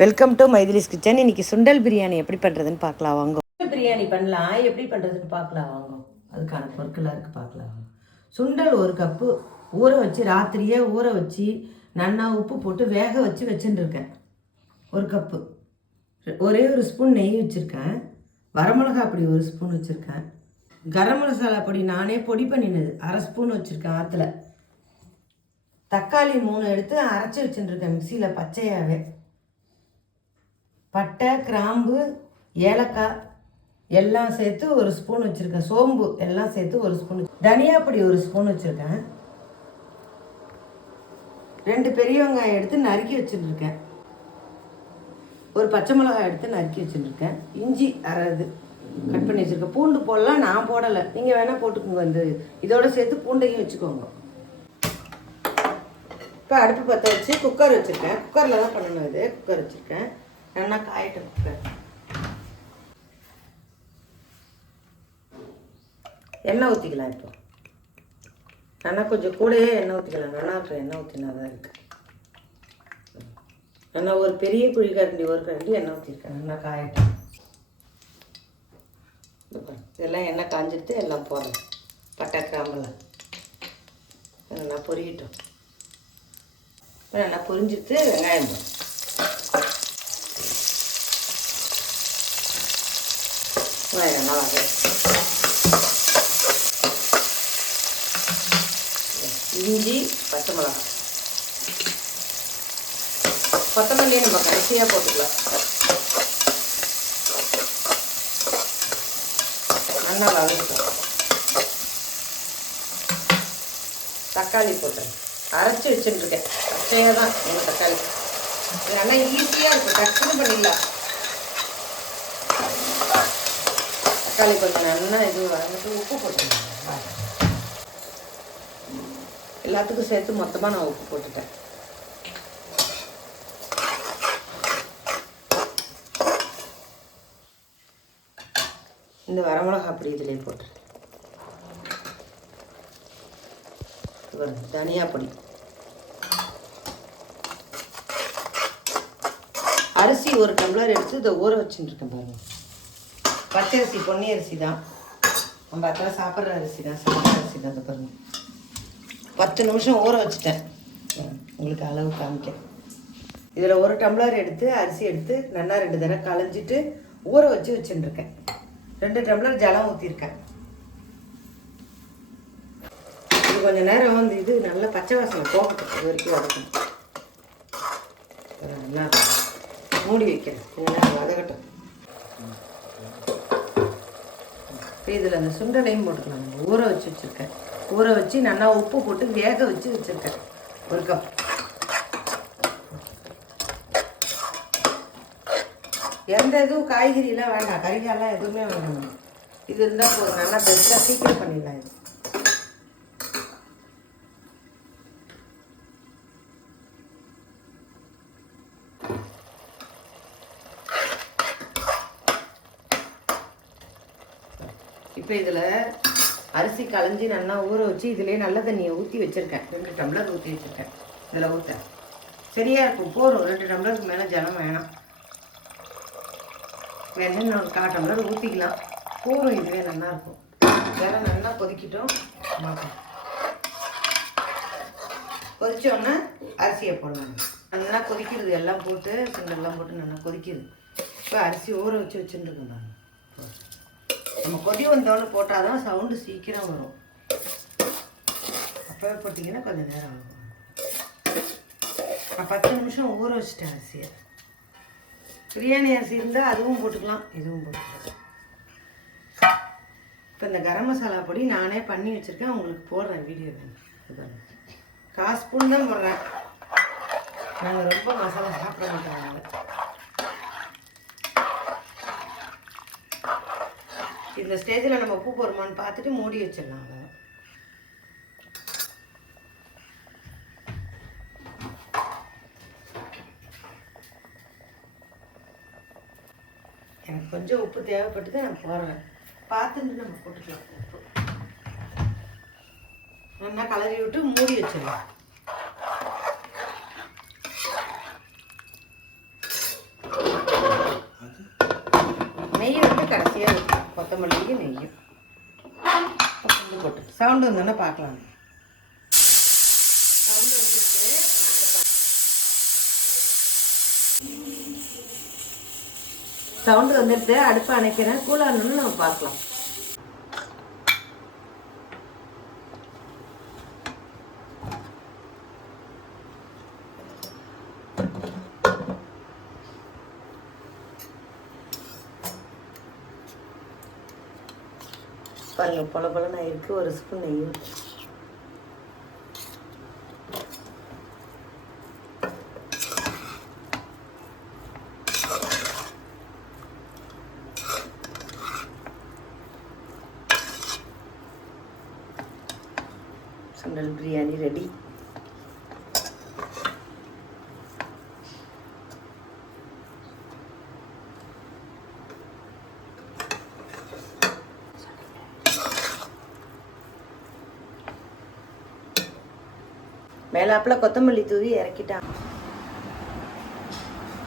Welcome to மைதிலிஸ் kitchen இன்னைக்கு சுண்டல் பிரியாணி எப்படி பண்ணுறதுன்னு பார்க்கலாம் வாங்க. சுண்டல் பிரியாணி பண்ணலாம். எப்படி பண்ணுறதுன்னு பார்க்கலாம் வாங்க. அதுக்கான பொருட்களாக இருக்குது பார்க்கலாம். சுண்டல் ஒரு கப்பு ஊற வச்சு ராத்திரியே ஊற வச்சு நன்னா உப்பு போட்டு வேக வச்சு வச்சுட்டு ஒரு கப்பு. ஒரே ஒரு ஸ்பூன் நெய் வச்சுருக்கேன். வரமிளகா பொடி ஒரு ஸ்பூன் வச்சுருக்கேன். கரம் மசாலா பொடி நானே பொடி பண்ணினது. அரை ஸ்பூன் வச்சுருக்கேன் ஆற்றுல தக்காளி மூணு எடுத்து அரைச்சி வச்சுட்டுருக்கேன் மிக்சியில் பச்சையாகவே பட்டை கிராம்பு ஏலக்காய் எல்லாம் சேர்த்து ஒரு ஸ்பூன் வச்சுருக்கேன். சோம்பு எல்லாம் சேர்த்து ஒரு ஸ்பூன் தனியா பொடி ஒரு ஸ்பூன் வச்சுருக்கேன். ரெண்டு பெரிய வெங்காயம் எடுத்து நறுக்கி வச்சுட்டுருக்கேன் ஒரு பச்சை மிளகாய் எடுத்து நறுக்கி வச்சுட்டுருக்கேன் இஞ்சி அரை இது கட் பண்ணி வச்சுருக்கேன். பூண்டு போடலாம் நான் போடலை. நீங்கள் வேணால் போட்டுக்கோங்க. வந்து இதோட சேர்த்து பூண்டையும் வச்சுக்கோங்க. இப்போ அடுப்பு பற்ற வச்சு குக்கர் வச்சுருக்கேன். குக்கரில் தான் பண்ணணும் இது. குக்கர் வச்சுருக்கேன். நல்லா காயட்டும் குக்கர் எண்ணெய் ஊற்றிக்கலாம் இப்போ. நல்லா கொஞ்சம் கூடயே எண்ணெய் ஊற்றிக்கலாம் நல்லா இருக்கும் எண்ணெய் ஊற்றினா தான் இருக்குது நல்லா ஒரு பெரிய குழி கரண்டி ஒரு கரண்டி எண்ணெய் ஊற்றிருக்கேன் நல்லா காயட்டும். இதெல்லாம் எண்ணெய் காஞ்சிட்டு எல்லாம் போடுறேன் பட்டை கிராம்பெல்லாம் நல்லா பொரியட்டும் நல்லா பொரிஞ்சிட்டு வெங்காயம் போடுறேன் வெங்காயம் நல்லா இஞ்சி பச்சை மிளகாய் கொத்தமல்லியை நம்ம கடைசியாக போட்டுக்கலாம். நல்லா வதக்கலாம் தக்காளி போட்டுறேன் அரைச்சி வச்சுட்டுருக்கேன். பச்சையாக தான் எங்கள் தக்காளி நல்லா ஈஸியாக இருக்கும். டக்குன்னு பண்ணிடலாம். தக்காளி கொஞ்சம் நல்லா இது வதங்கிட்டு உப்பு போட்டுருங்க எல்லாத்துக்கும் சேர்த்து மொத்தமாக நான் உப்பு போட்டுட்டேன். இந்த வரமிளகா அப்படி இதிலே போட்டுரு தனியா பொடி. அரிசி ஒரு டம்ளர் எடுத்து இதை ஊற வச்சுட்டு இருக்கேன் பச்சரிசி பச்சை அரிசி பொன்னி அரிசி தான். நம்ம அத்தனை சாப்பிட்ற அரிசி தான் சாப்பிட்ற அரிசி தான் இதை பாருங்க பத்து நிமிஷம் ஊற வச்சுட்டேன். உங்களுக்கு அளவு காமிக்க இதில் ஒரு டம்ளர் எடுத்து அரிசி எடுத்து நல்லா ரெண்டு தடவை களைஞ்சிட்டு ஊற வச்சு வச்சுட்டுருக்கேன் ரெண்டு டம்ளர் ஜலம் ஊற்றிருக்கேன் இது கொஞ்சம் நேரம் வந்து இது நல்ல பச்சை வாசனை போகட்டும் இது வரைக்கும் வதக்கணும். நல்லா மூடி வைக்கிறேன். கொஞ்சம் நேரம் வதக்கட்டும். இப்போ இதில் அந்த சுண்டலையும் போட்டுக்கலாம். ஊற வச்சு வச்சுருக்கேன். ஊற வச்சு நல்லா உப்பு போட்டு வேக வச்சு வச்சுருக்கேன். ஒரு கப். எந்த இதுவும் காய்கறிலாம் வேண்டாம். கறிகாலாம் எதுவுமே வேண்டாம். இது இருந்தால் போதும். நல்லா பெஸ்ட்டாக சீக்கிரம் பண்ணிடலாம் இது. இப்போ இதில் அரிசி களைஞ்சி நல்லா ஊற வச்சு இதுலேயே நல்ல தண்ணியை ஊற்றி வச்சுருக்கேன். ரெண்டு டம்ளர் ஊற்றி வச்சுருக்கேன். இதில் ஊற்ற சரியாக இருக்கும். போகிறோம் ரெண்டு டம்ளருக்கு மேலே ஜலம் வேணாம். வேணும் ஒரு கால் டம்ளர் ஊற்றிக்கலாம் போகிறோம் இதுவே நல்லாயிருக்கும் இருக்கும். நல்லா கொதிக்கிட்டோம். மாட்டோம் அரிசியை போடலாம் நல்லா கொதிக்கிறது எல்லாம் போட்டு சுண்டெல்லாம் போட்டு நல்லா கொதிக்கிது. இப்போ அரிசி ஊற வச்சு வச்சுருக்கேன் நான். நம்ம கொதி வந்தோன்னு போட்டால் தான் சவுண்டு சீக்கிரம் வரும். அப்போவே போட்டிங்கன்னா கொஞ்சம் நேரம் ஆகும். நான் பத்து நிமிஷம் ஊற வச்சிட்டேன் அரிசியை. பிரியாணி அரிசி இருந்தால் அதுவும் போட்டுக்கலாம் இதுவும் போட்டுக்கலாம். இப்போ இந்த கரம் மசாலா பொடி நானே பண்ணி வச்சுருக்கேன் உங்களுக்கு போடுறேன் வீடியோ வேணும். காசு ஸ்பூன் தான் போடுறேன். நாங்கள் ரொம்ப மசாலா சாப்பிட இந்த ஸ்டேஜில் நம்ம பூ போடுமான்னு பார்த்துட்டு மூடி வச்சிடலாம் அதை எனக்கு கொஞ்சம் உப்பு தேவைப்பட்டுதான் நான் போடுறேன். பார்த்துட்டு நம்ம போட்டுக்கலாம் உப்பு. நல்லா கலரி விட்டு மூடி வச்சிடலாம். நெய் வந்து கடைசியாக இருக்கும் கொத்தமல்லிக்கு நெய்யும். போட்டு. சவுண்டு வந்தோன்னே பார்க்கலாம். சவுண்டு வந்துட்டு சவுண்டு வந்துடுது அடுப்பு அணைக்கிறேன். கூலாகணும்னு நம்ம பார்க்கலாம். பாருங்க பொல பொலன்னு ஆயிருக்கு. ஒரு ஸ்பூன் நெய். சுண்டல் பிரியாணி ரெடி. மேலாப்பில் கொத்தமல்லி தூவி இறக்கிட்டான்